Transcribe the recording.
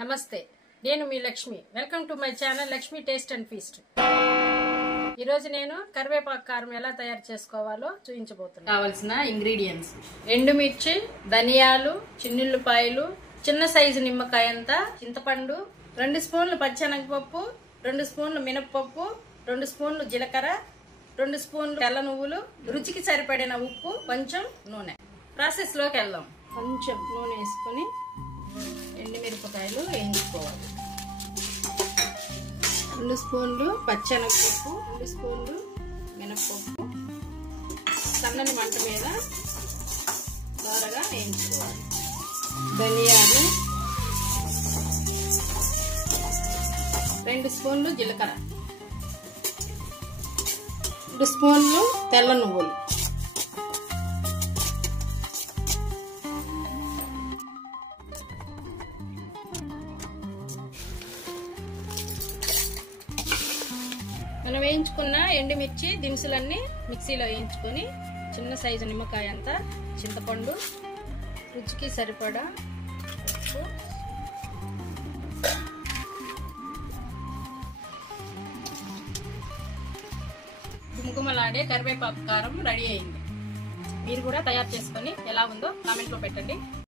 నమస్తే, నేను మీ Lakshmi. Welcome to my channel Lakshmi taste and feast. ఈరోజు నేను కరివేపాకు కారం ఎలా తయారు చేసుకోవాలో చూపించబోతున్నాను. కావాల్సిన ఇంగ్రీడియంట్స్: ఎండుమిర్చి, ధనియాలు, చిన్నుల్లిపాయలు, చిన్న సైజు నిమ్మకాయ అంతా, చింతపండు, 2 స్పూన్లు పచ్చెనగపప్పు, 2 స్పూన్లు మినపప్పు, 2 స్పూన్లు జీలకర్ర, 2 స్పూన్లు తెల్ల నువ్వులు, రుచికి సరిపడిన ఉప్పు, కొంచెం నూనె. ప్రాసెస్ లోకి వెళ్దాం. కొంచెం నూనె వేసుకొని ఎండుమిరపకాయలు వేయించుకోవాలి. 2 స్పూన్లు పచ్చెనగపప్పు, 2 స్పూన్లు మినపప్పు సన్నని మంట మీద దోరగా వేయించుకోవాలి. ధనియాలు, 2 స్పూన్లు జీలకర్ర, 2 స్పూన్లు తెల్ల నువ్వులు, మనం వేయించుకున్న ఎండుమిర్చి దినుసులన్నీ మిక్సీలో వేయించుకొని, చిన్న సైజు నిమ్మకాయ అంతా, చింతపండు, రుచికి సరిపడా ఉప్పు, గుమగుమలాడే కరివేపాకు కారం రెడీ అయింది. మీరు కూడా తయారు చేసుకొని ఎలా ఉందో కామెంట్లో పెట్టండి.